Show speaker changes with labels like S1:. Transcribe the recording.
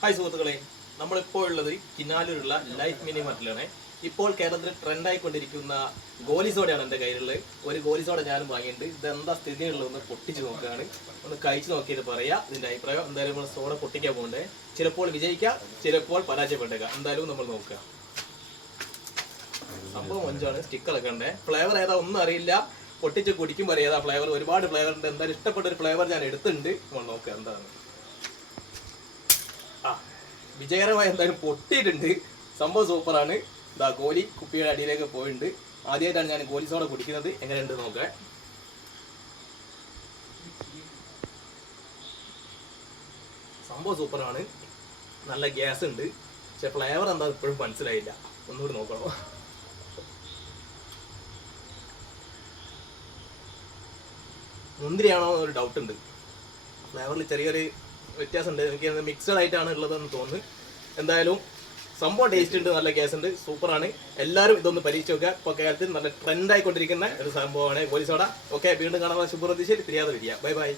S1: Hi സുഹൃത്തുക്കളെ. നമ്മളിപ്പോൾ ഉള്ളത് കിനാലൂരുള്ള ലൈഫ് മിനി മറ്റിലാണ് ഇപ്പോൾ കേരളത്തിൽ ട്രെൻഡായിക്കൊണ്ടിരിക്കുന്ന ഗോലിസോഡയാണ് എന്റെ കയ്യിലുള്ളത്. ഒരു ഗോലിസോഡ ഞാനും വാങ്ങിയിട്ടുണ്ട്. ഇതെന്താ സ്ഥിതിയുള്ളതെന്ന് പൊട്ടിച്ച് നോക്കുകയാണ് ഒന്ന് കഴിച്ച് നോക്കിയിട്ട് പറയാം. ഇതിന്റെ അഭിപ്രായം എന്തായാലും നമ്മൾ സോഡ പൊട്ടിക്കാൻ പോകണ്ടേ. ചിലപ്പോൾ വിജയിക്കാം ചിലപ്പോൾ പരാജയപ്പെടുക എന്തായാലും നമ്മൾ നോക്കുക. സംഭവം മഞ്ചാണ് സ്റ്റിക്കറൊക്കെ ഉണ്ട്. ഫ്ലേവർ ഏതാ ഒന്നും അറിയില്ല. പൊട്ടിച്ച് കുടിക്കുമ്പോൾ അറിയാതാ ഫ്ലേവർ ഒരുപാട് ഫ്ലേവർ ഉണ്ട്. എന്തായാലും ഇഷ്ടപ്പെട്ട ഒരു ഫ്ലേവർ ഞാൻ എടുത്തിട്ടുണ്ട്. നോക്കുക. എന്താണ്? വിജയകരമായി എന്തായാലും പൊട്ടിയിട്ടുണ്ട്. സംഭവം സൂപ്പറാണ്. ഇതാ ഗോലി കുപ്പിയുടെ അടിയിലേക്ക് പോയിട്ടുണ്ട്. ആദ്യമായിട്ടാണ് ഞാൻ ഗോലി സോഡ കുടിക്കുന്നത് എങ്ങനെയുണ്ട് നോക്കാൻ സംഭവം സൂപ്പറാണ്. നല്ല ഗ്യാസ് ഉണ്ട്. പക്ഷെ ഫ്ലേവർ എന്താ ഇപ്പോഴും മനസ്സിലായില്ല. ഒന്നുകൂടി നോക്കണോ? മുന്തിരിയാണോ എന്നൊരു ഡൗട്ട് ഉണ്ട്. ഫ്ലേവറിൽ ചെറിയൊരു വ്യത്യാസമുണ്ട്. എനിക്ക് മിക്സഡ് ആയിട്ടാണ് ഉള്ളതെന്ന് തോന്നുന്നു. എന്തായാലും സംഭവം ടേസ്റ്റ് ഉണ്ട് നല്ല കേസ് ഉണ്ട് സൂപ്പറാണ് എല്ലാവരും ഇതൊന്ന് പരീക്ഷിച്ച് നോക്കുക. ഇപ്പോൾ കേരളത്തിൽ നല്ല ട്രെൻഡ് ആയിക്കൊണ്ടിരിക്കുന്ന ഒരു സംഭവമാണ് പോലീസോട ഓക്കെ വീണ്ടും കാണാൻ ശുഭപ്രതീക്ഷയിൽ തിരിയാതെ വരിക ബൈ ബൈ